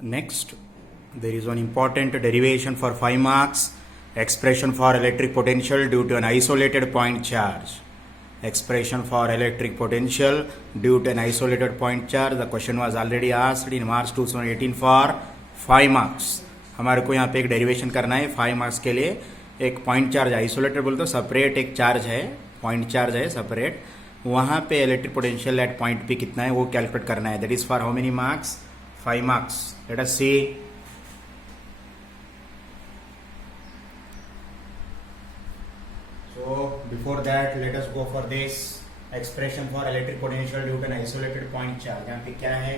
Next, there is one important derivation for 5 marks. Expression for electric potential due to an isolated point charge. Expression for electric potential due to an isolated point charge. The question was already asked in March 2018 for 5 marks. हमारे को यहाँ पे एक derivation करना है 5 marks के लिए. एक पॉइंट चार्ज आइसोलेटेड बोलते सेपरेट एक चार्ज है, पॉइंट चार्ज है सेपरेट. वहाँ पे इलेक्ट्रिक पोटेंशियल एट पॉइंट पे कितना है वो कैलकुलेट करना है. That is for how many marks? 5 marks. Let us see. So before that, let us go for this expression for electric potential due to an isolated point charge. यहाँ पे क्या है?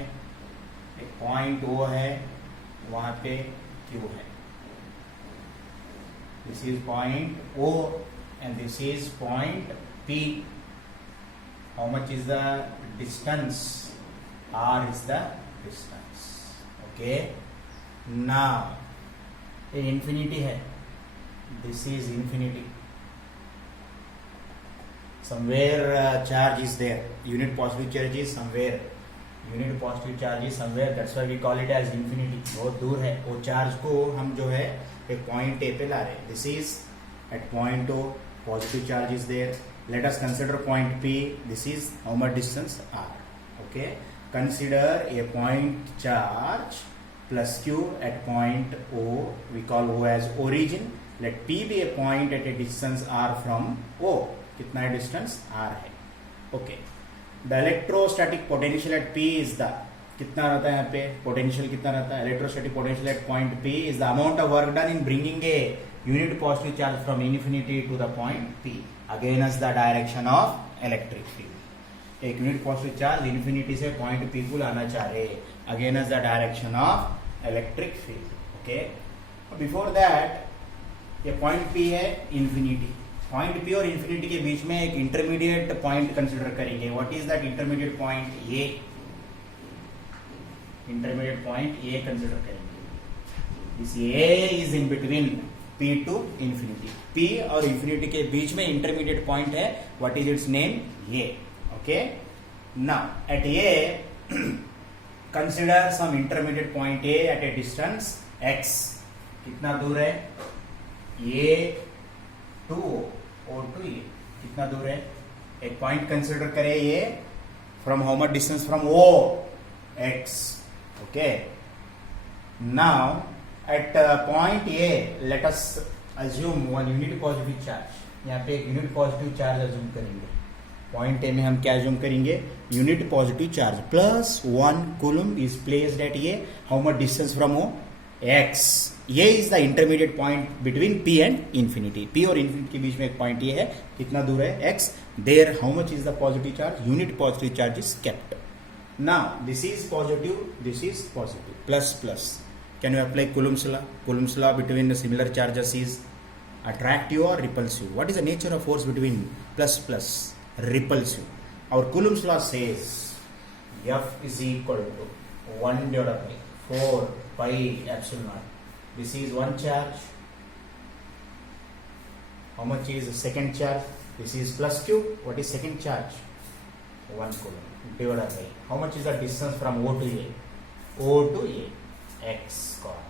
एक पॉइंट O है, वहाँ पे Q है. This is point O and this is point P. How much is the distance? R is the distance. Okay. Now, ये infinity है. This is infinity. Somewhere charge is there. Unit positive charge is somewhere. Unit positive charge is somewhere. That's why we call it as infinity. बहुत दूर है. वो charge को हम जो है एक पॉइंट A पे ला रहे हैं. This is at point O. Positive charge is there. Let us consider point P. This is how much distance? R. Okay. Consider a point charge plus Q at point O. We call O as origin. Let P be a point at a distance R from O. कितना है distance? R है. Okay. The electrostatic potential at P is the कितना रहता है यहाँ पे potential कितना रहता है? Electrostatic potential at point P is the amount of work done in bringing a unit positive charge from infinity to the point P against the direction of electric field. एक unit positive charge infinity से point P को लाना चाह रहे against the direction of electric field. Okay. Before that ये point P है infinity. Point P और infinity के बीच में एक इंटरमीडिएट पॉइंट कंसिडर करेंगे. What is that intermediate point? A. Intermediate point A consider करेंगे. This A is in between P to infinity. P और इन्फिनिटी के बीच में इंटरमीडिएट पॉइंट है. What is its name? A. Okay. Now at A, consider some intermediate point A at a distance x. कितना दूर है? A to O to A. कितना दूर है? एक पॉइंट कंसिडर करें ये. From how much distance from O? X. Okay. Now at point A, let us assume one unit positive charge. यहाँ पे एक यूनिट पॉजिटिव चार्ज अज्यूम करेंगे. पॉइंट ए में हम क्या अज्यूम करेंगे? Unit positive charge plus 1 coulomb is placed at A. How much distance from O? X. ये is the intermediate point between P and infinity. P और infinity के बीच में एक पॉइंट ये है. कितना दूर है? X. There how much is the positive charge? Unit positive charge is kept. Now this is positive, this is positive. Plus plus. Can you apply Coulomb's law? Coulomb's law between the similar charges is attractive or repulsive. What is the nature of force between plus plus? Repulsive. Our Coulomb's law says F is equal to 1 divided by 4 pi epsilon naught. This is one charge. How much is the second charge? This is plus Q. What is second charge? 1 coulomb divided by how much is the distance from O to A? O to A. X square.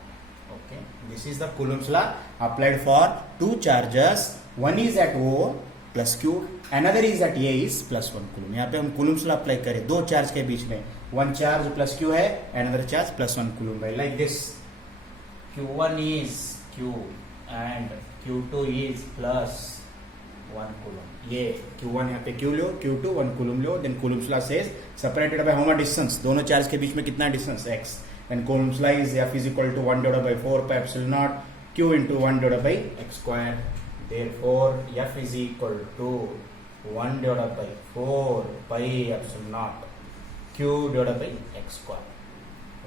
Okay. This is the Coulomb's law applied for two charges. One is at O plus Q. Another is at A is plus 1 coulomb. यहाँ पे हम Coulomb's law apply करें दो charge के बीच में. one charge plus Q है, another charge plus 1 coulomb है. Like this. Q1 is Q and Q2 is plus 1 coulomb. ये Q1 यहाँ पे Q low, Q2 1 coulomb low. Then Coulomb's law says separated by how much distance? दोनों charge के बीच में कितना distance? X. Then Coulomb's law is F is equal to 1 divided by 4 pi epsilon naught Q into 1 divided by X square. Therefore F is equal to 1 divided by 4 pi epsilon naught Q divided by X square.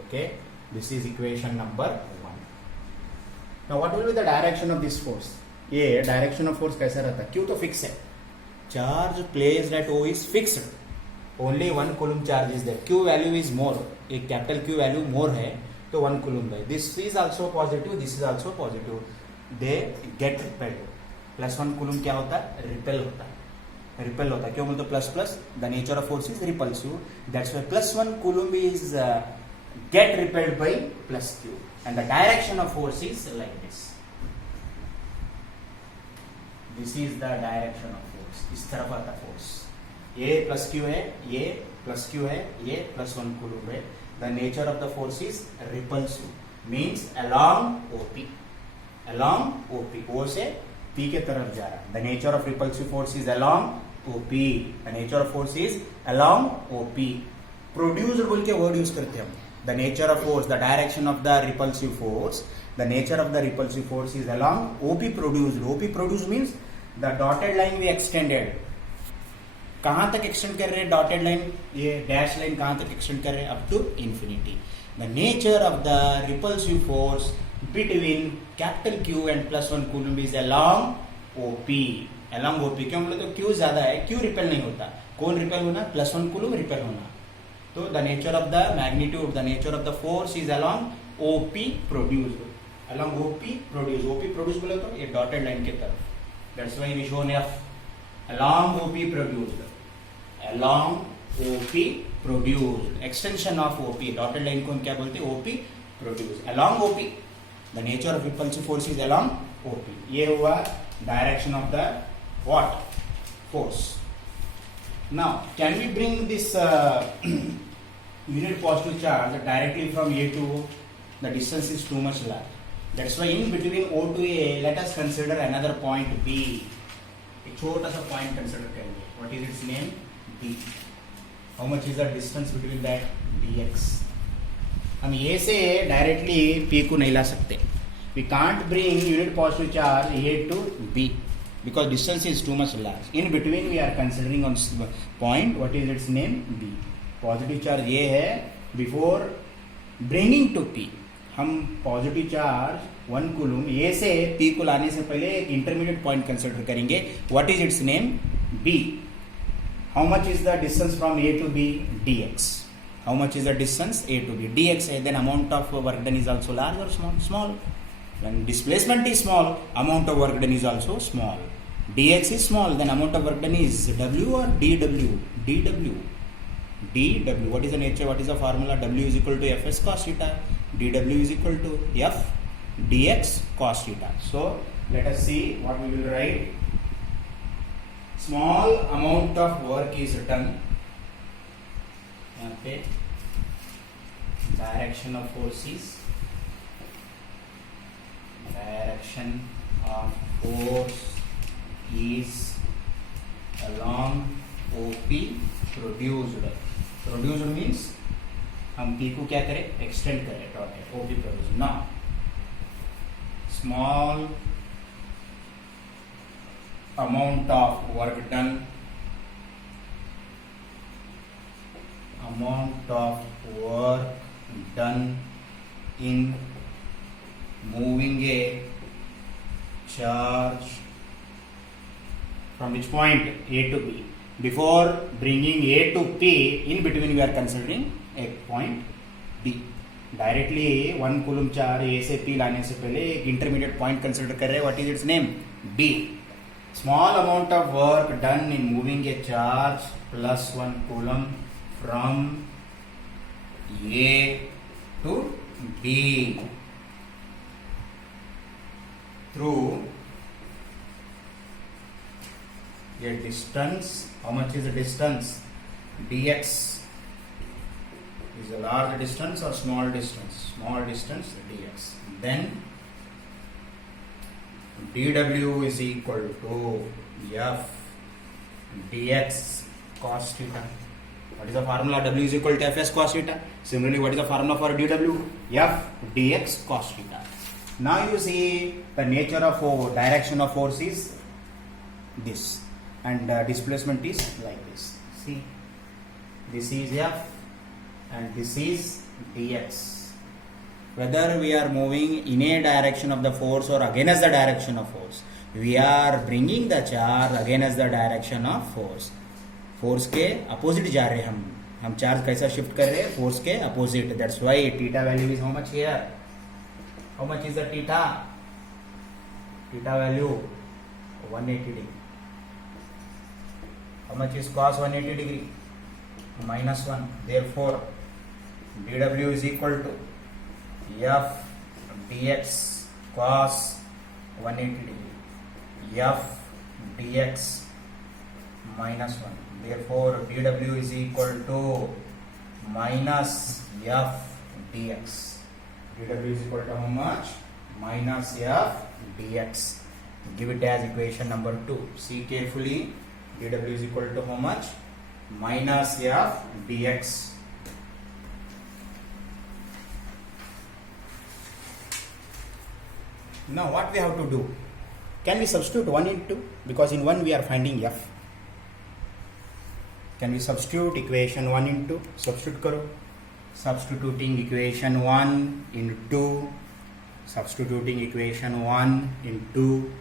Okay. This is equation number 1. Now what will be the direction of this force? ये direction of force कैसा रहता है? Q तो fix है. Charge placed at O is fixed. Only 1 coulomb charge is there. Q value is more. एक capital Q value more है तो 1 coulomb है. This is also positive. This is also positive. They get repelled. Plus 1 coulomb क्या होता है? Repel होता है. Repel होता है. क्यों बोलते plus plus? The nature of force is repulsive. That's why plus 1 coulomb is get repelled by plus q, and the direction of force is like this. This is the direction of force. इस तरफ आता force. A plus q है, A plus q है, A plus 1 coulomb है. The nature of the force is repulsive. Means along OP. Along OP. O से P के तरफ जा रहा. The nature of repulsive force is along OP. The nature of force is along OP. Produced बोल के word use करते हम. The nature of force, the direction of the repulsive force. The nature of the repulsive force is along OP produced. OP produced means the dotted line we extended. कहां तक extend कर रहे हैं dotted line, ये dash line कहां तक extend कर रहे हैं, up to infinity. The nature of the repulsive force between capital Q and plus 1 coulomb is along OP. Along OP क्यों बोले तो Q ज्यादा है, Q रिपेल नहीं होता. कौन रिपेल होना, प्लस 1 कूलम रिपेल होना. तो the nature of the magnitude, the nature of the force is along OP produced. Along OP produce. OP produce बोले तो ये डॉटेड लाइन की तरफ. That's why we shown F. Along OP produced. Along OP produced. Extension of OP. Dotted line को हम क्या बोलते हैं, OP produced. Along OP. The nature of repulsive force is along OP. ये हुआ direction of the what? Force. Now, can we bring this unit positive charge directly from A to O? The distance is too much large. That's why in between O to A, let us consider another point B. एक छोटा सा point consider करेंगे. What is its name, B. How much is the distance between that, dx. हम ए से directly P को नहीं ला सकते. We can't bring unit positive charge A to B because distance is too much large. In between we are considering on point, what is its name, B. Positive charge ये है. Before bringing to P, हम positive charge 1 coulomb A से P को लाने से पहले एक intermediate point consider करेंगे. What is its name, B. How much is the distance from A to B, dx. How much is the distance A to B, dx है. Then amount of work done is also large और small. Small. When displacement is small, amount of work done is also small. dx is small, then amount of work done is W or dW, dW. dW. What is the nature, what is the formula? W is equal to Fs cos theta. dW is equal to F dx cos theta. So let us see what we will write. Small amount of work is done. यहाँ पे direction of forces, direction of force is along OP produced. Produced means हम P को क्या करें, extend करें. Dotted OP produced. Now small amount of work done, amount of work done in moving a charge from which point, A to B. Before bringing A to P, in between we are considering a point B. Directly 1 coulomb charge A से P लाने से पहले एक intermediate point consider कर रहे हैं. What is its name, B. Small amount of work done in moving a charge plus 1 coulomb from A to B through a distance. How much is the distance, dx. Is a large distance or small distance? Small distance, dx. Then dw is equal to F dx cos theta. What is the formula? W is equal to Fs cos theta. Similarly, what is the formula for dw? F dx cos theta. Now you see the nature of direction of force is this, and displacement is like this. See, this is F and this is dx. Whether we are moving in a direction of the force or against the direction of force, we are bringing the charge against the direction of force. Force के opposite जा रहे हैं हम charge कैसा shift कर रहे हैं, force के opposite. That's why theta value is how much here, how much is the theta, theta value 180 degree. How much is cos 180 degree, -1. Therefore dw is equal to f dx cos 180 degree f dx minus 1. Therefore dw is equal to minus f dx. dw is equal to how much? Minus f dx. Give it as equation number 2. See carefully. dw is equal to how much? Minus f dx. Now what we have to do? Can we substitute 1 into? Because in 1 we are finding f. Can we substitute equation 1 into? Substitute karo. Substituting equation 1 into. Substituting equation 1 into.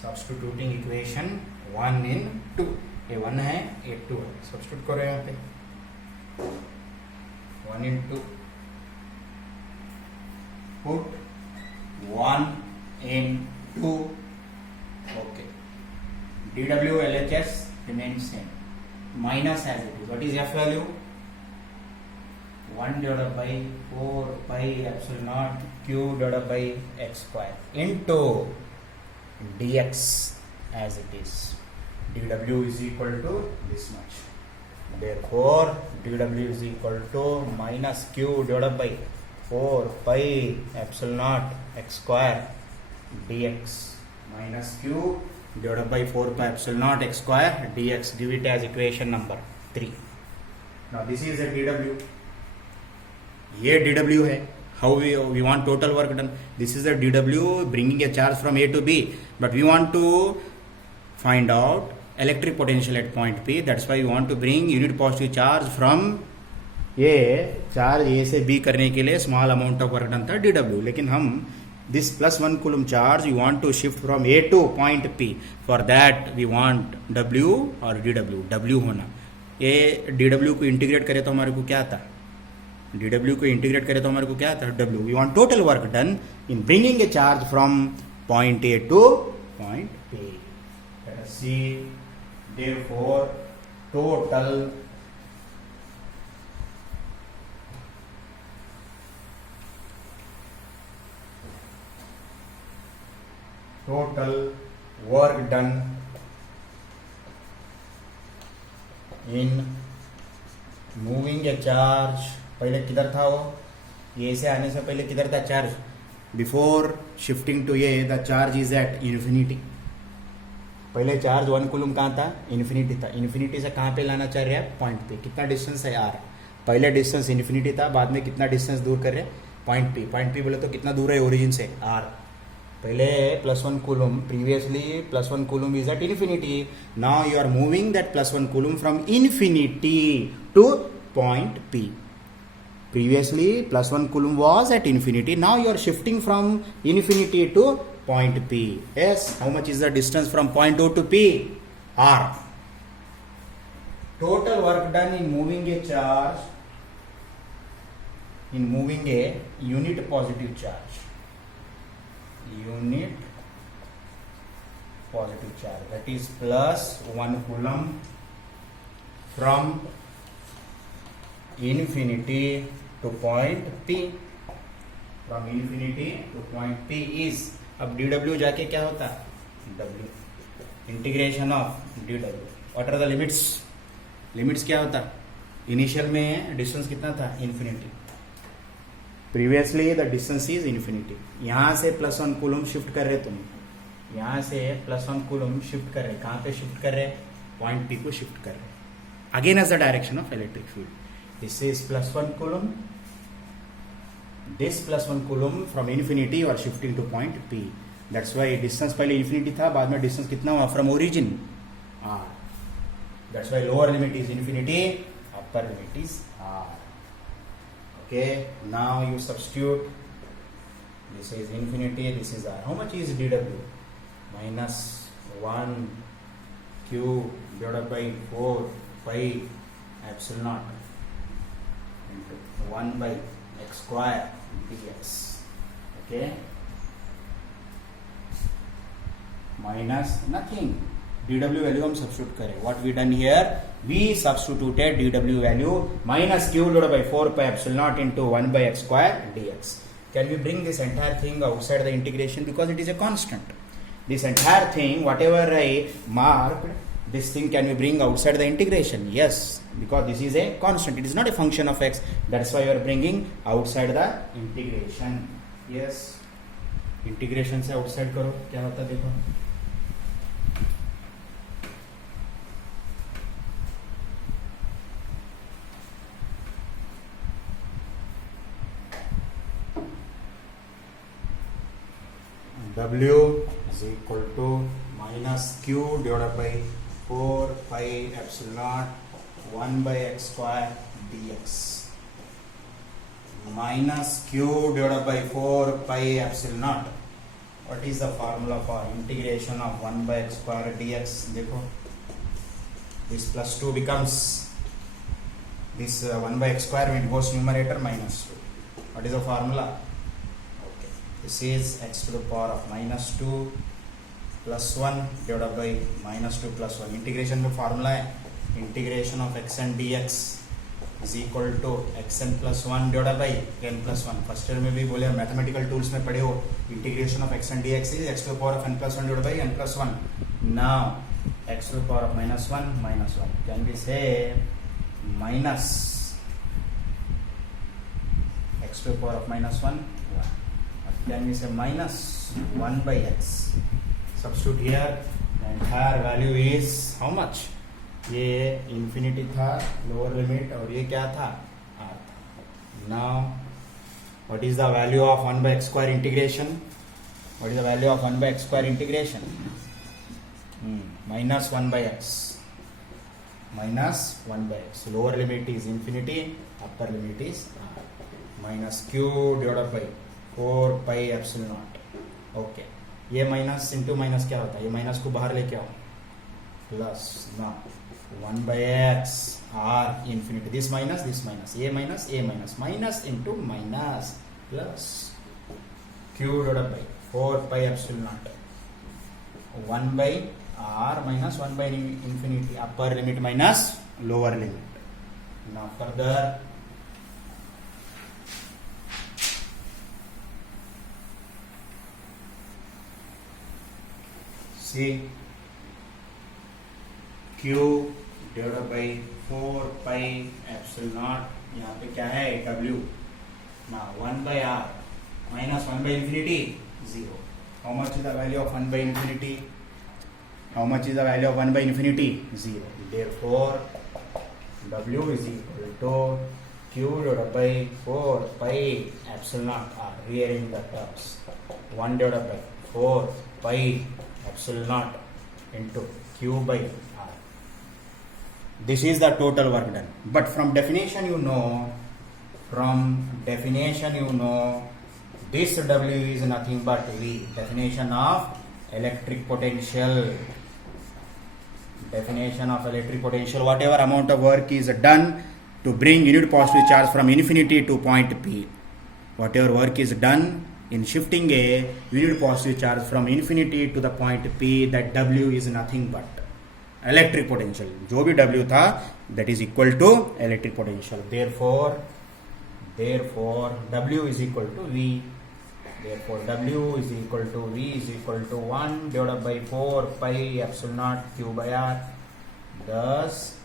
Substituting equation 1 in 2. ये 1 है, ये 2 है. Substitute करो यहाँ पे. 1 in 2. Put 1 in 2. Okay. dw LHS remains same. Minus as it is. What is f value? 1 divided by 4 pi epsilon naught q divided by x square into dx as it is. dw is equal to this much. Therefore dw is equal to minus q divided by 4 pi epsilon naught x square dx minus q divided by 4 pi epsilon naught x square dx. Give it as equation number 3. Now this is a dw. ये dw है. How we want total work done? This is a dw bringing a charge from A to B, but we want to find out electric potential at point P. That's why we want to bring unit positive charge from A. Charge A से B करने के लिए small amount of work done था dw. लेकिन हम this plus 1 coulomb charge we want to shift from A to point P. For that we want W और dw. W होना. ये dw को इंटीग्रेट करें तो हमारे को क्या आता? dw को इंटीग्रेट करें तो हमारे को क्या आता है? w. We want total work done in bringing a charge from point A to point B. Let us see. Therefore total work done in moving a charge. पहले किधर था वो? ये से आने से पहले किधर था चार्ज? बिफोर शिफ्टिंग टू ये the charge is at infinity. पहले चार्ज 1 कूलम कहाँ था? इन्फिनिटी था. इन्फिनिटी से कहाँ पे लाना चाह रहे हैं? पॉइंट पे. कितना डिस्टेंस है? r. पहले डिस्टेंस इन्फिनिटी था, बाद में कितना डिस्टेंस दूर कर रहे हैं? Point P. पॉइंट पी बोले तो कितना दूर है ओरिजिन से? r. पहले +1 coulomb, previously +1 coulomb is at infinity. Now you are moving that +1 coulomb from infinity to point P. Previously +1 coulomb was at infinity. Now you are shifting from infinity to point P. Yes, how much is the distance from point O to P? R. Total work done in moving a charge, in moving a unit positive charge. Unit positive charge, that is +1 coulomb from infinity to point P. From infinity to point P is, अब dw जाके क्या होता? w. Integration of dw. What are the limits? Limits क्या होता? Initial में distance कितना था? Infinity. Previously the distance is infinity. यहाँ से +1 कूलम शिफ्ट कर रहे तुम. यहाँ से +1 कूलम शिफ्ट कर रहे. कहाँ पे शिफ्ट कर रहे? पॉइंट P को शिफ्ट कर रहे. Again as the direction of electric field. This is +1 coulomb. This +1 coulomb from infinity you are shifting to point P. That's why distance पहले infinity था, बाद में distance कितना हुआ from origin? R. That's why lower limit is infinity, upper limit is R. Okay. Now you substitute. This is infinity. This is R. How much is dw? -1 q divided by 4 pi epsilon not into 1 by x square dx. Okay, minus nothing. dw value हम substitute करें. What we done here? We substituted dw value minus q divided by 4 pi epsilon naught into 1 by x square dx. Can we bring this entire thing outside the integration because it is a constant? This entire thing, whatever I marked, this thing can we bring outside the integration? Yes, because this is a constant. It is not a function of x. That's why you are bringing outside the integration. Yes, integration से outside करो क्या होता है देखो. W is equal to minus q divided by 4 pi epsilon naught 1 by x square dx minus q divided by 4 pi epsilon naught. What is the formula for integration of 1 by x square dx? देखो, this plus 2 becomes this 1 by x square when it goes numerator minus 2. What is the formula? This is x to the power of minus 2 plus 1 divided by minus 2 plus 1. Integration में formula है integration of x n dx is equal to x n plus 1 divided by n plus 1. First year में भी बोले mathematical tools में पढ़े हो. integration of x n dx is x to the power of n plus 1 divided by n plus 1. Now x to the power of minus 1 can we say minus x to the power of minus 1. Then we say minus 1 by x. Substitute here. The entire value is how much? ये infinity था lower limit और ये क्या था r था. Now what is the value of 1 by x square integration? What is the value of 1 by x square integration? Minus 1 by x. Minus 1 by x. Lower limit is infinity. Upper limit is r. Minus q divided by 4 pi epsilon naught. Okay, ये minus into minus क्या होता है? ये minus को बाहर लेके आओ plus ना 1 by x r infinity. This minus ये minus minus into minus plus q divided by 4 pi epsilon naught 1 by r minus 1 by infinity. Upper limit minus lower limit. Now further see q divided by 4 pi epsilon naught. यहाँ पे क्या है? w. now 1 by r minus 1 by infinity 0. how much is the value of 1 by infinity? How much is the value of 1 by infinity? 0. Therefore w is equal to q divided by 4 pi epsilon naught r. Rearrange the terms. 1 divided by 4 pi epsilon naught into q by r. This is the total work done. But from definition you know, this w is nothing but v. Definition of electric potential. Whatever amount of work is done to bring unit positive charge from infinity to point P. Whatever work is done in shifting a unit positive charge from infinity to the point P, that W is nothing but electric potential. जो भी W था, that is equal to electric potential. Therefore W is equal to V. Therefore W is equal to V is equal to 1 divided by 4 pi epsilon naught q by r. Thus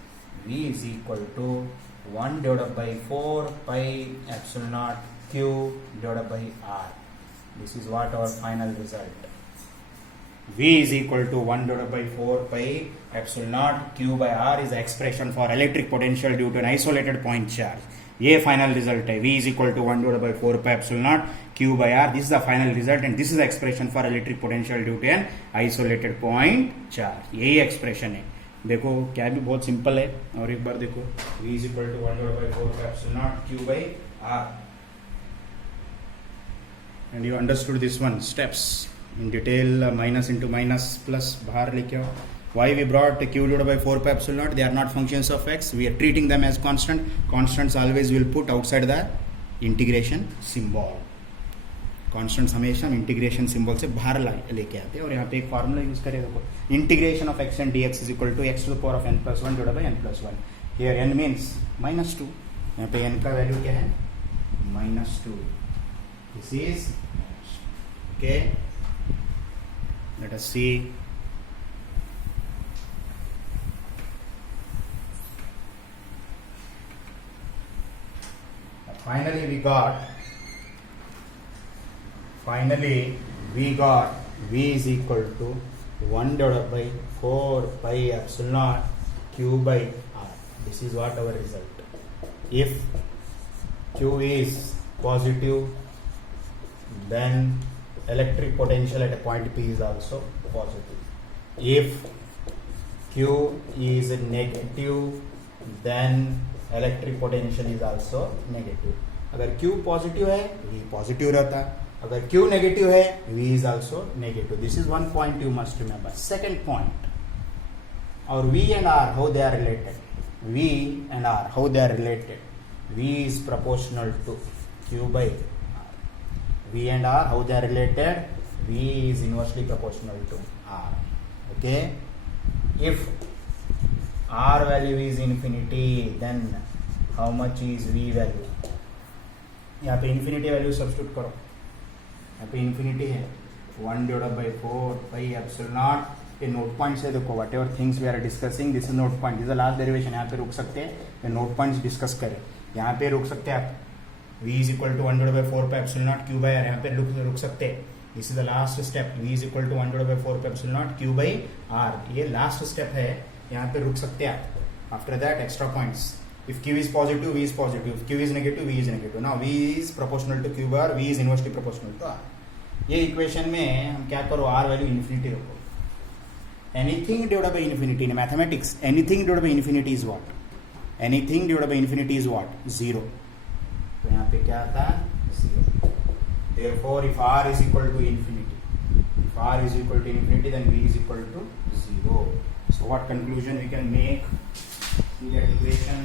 V is equal to 1 divided by 4 pi epsilon naught q divided by r. This is what our final result. V is equal to 1 divided by 4 pi epsilon naught q by r is the expression for electric potential due to an isolated point charge. ये final result है. V is equal to 1 divided by 4 pi epsilon naught q by r. This is the final result and this is the expression for electric potential due to an isolated point charge. यही expression है. देखो क्या भी बहुत simple है. और एक बार देखो, V is equal to 1 divided by 4 pi epsilon naught q by r. And you understood this one steps in detail. Minus into minus plus बाहर लेके आओ. Why we brought q divided by 4 pi epsilon naught? They are not functions of x. We are treating them as constant. Constants always will put outside the integration symbol. Constants हमेशा हम integration symbol से बाहर लेके आते हैं. और यहाँ पे एक फार्मूला यूज करेगा, integration of x and dx is equal to x to the power of n plus 1 divided by n plus 1. Here n means -2. यहाँ पे n का वैल्यू क्या है? -2. This is okay. Let us see. Finally we got v is equal to 1 divided by 4 pi epsilon naught q by r. This is what our result. If q is positive, then electric potential at a point p is also positive. If q is negative, then electric potential is also negative. अगर Q positive है V positive रहता है, अगर Q negative है V is also negative. This is one point you must remember. Second point, और V and R how they are related. V and R how they are related. V is proportional to Q by R. V and R how they are related. V is inversely proportional to R. Okay, if R value is infinity, then how much is V value? यहाँ पे infinity value substitute करो. यहाँ पे infinity है 1 divided by 4 pi epsilon naught. ये note points है. देखो whatever things we are discussing, this is note point. This is last derivation. यहाँ पे रुक सकते हैं, ये नोट पॉइंट्स डिस्कस करें. यहाँ पे रुक सकते हैं आप. V is equal to 1 divided by 4 pi epsilon naught Q by R. यहाँ पे रुक सकते हैं. This is the last step. V is equal to 1 divided by 4 pi epsilon naught Q by R. ये लास्ट स्टेप है, यहाँ पे रुक सकते हैं आप. After that, extra points. If Q is positive, V is positive. If Q is negative, V is negative. Now V is proportional to Q bar, V is inversely proportional to R. ये equation में हम क्या करो, R value infinity रखो. Anything divided by infinity in mathematics, anything divided by infinity is what? Anything divided by infinity is what? 0. तो यहाँ पे क्या आता है? 0. Therefore, if R is equal to infinity, if R is equal to infinity, then V is equal to 0. So what conclusion we can make? See that equation.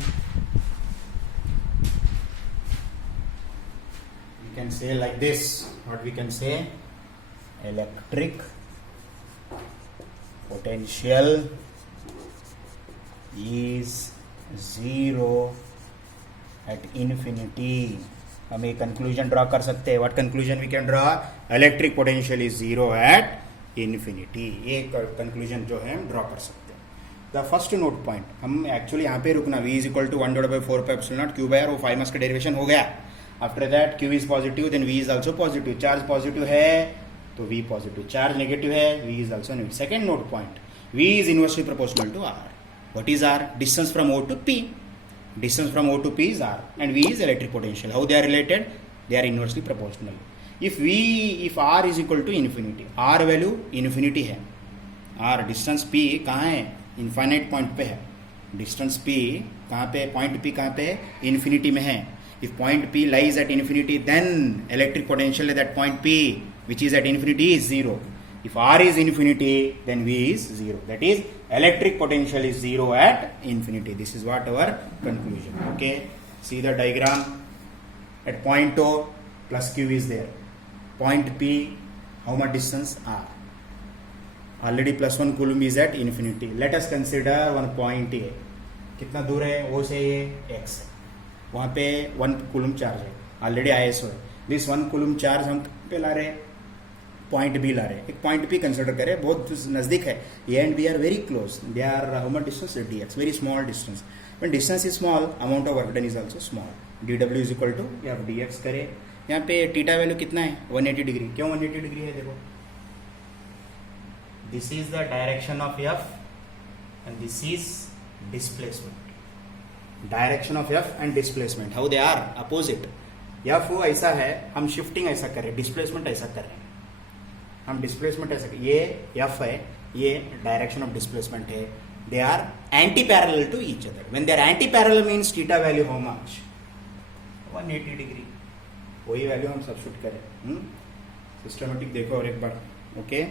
We can say like this. What we can say? Electric potential is 0 at infinity. हम एक conclusion draw कर सकते हैं. What conclusion we can draw? Electric potential is 0 at infinity. ये conclusion जो है हम draw कर सकते हैं. द फर्स्ट नोट पॉइंट, हम एक्चुअली यहाँ पे रुकना. V is equal to 1 divided by 4 pi epsilon naught Q by R. वो 5 मास का डेरिवेशन हो गया. After that Q is positive, then V is also positive. Charge positive है तो V पॉजिटिव, चार्ज नेगेटिव है V is also negative. Second note point, V is inversely proportional to R. What is R? Distance from O to P. Distance from O to P is R, and V is electric potential. How they are related? They are inversely proportional. If R is equal to infinity, R value infinity है. R distance P कहाँ है? Infinite point पे है. Distance P कहाँ पे? Point P कहाँ पे? Infinity में है. If point P lies at infinity, then electric potential at that point P, which is at infinity, is 0. If R is infinity, then V is 0. That is, electric potential is 0 at infinity. This is what our conclusion. Okay, see the diagram. At point O, plus Q is there. Point P, how much distance? R. Already plus 1 coulomb is at infinity. Let us consider one point A. कितना दूर है O से ये? X है. वहाँ पे 1 coulomb charge है. Already ISO है. This 1 coulomb चार्ज हम पे ला रहे हैं, पॉइंट बी ला रहे हैं. एक पॉइंट बी कंसिडर करें, बहुत नजदीक है. A and B are very close. They are how much distance? dx, very small distance. When distance is small, amount of work done is also small. dw is equal to F dx करें. यहाँ पे theta value कितना है? 180 degree. क्यों 180 degree है? देखो, this is the direction of F and this is displacement. Direction of F and displacement, how they are opposite. F ऐसा है, हम शिफ्टिंग ऐसा कर रहे हैं, डिस्प्लेसमेंट ऐसा कर रहे हैं. हम डिस्प्लेसमेंट ऐसा, ये एफ है, ये डायरेक्शन ऑफ डिस्प्लेसमेंट है. They are anti parallel to each other. When they are anti parallel means theta value how much? 180 degree. वही वैल्यू हम सब्स्टिट्यूट करें. सिस्टमेटिक देखो और एक बार. ओके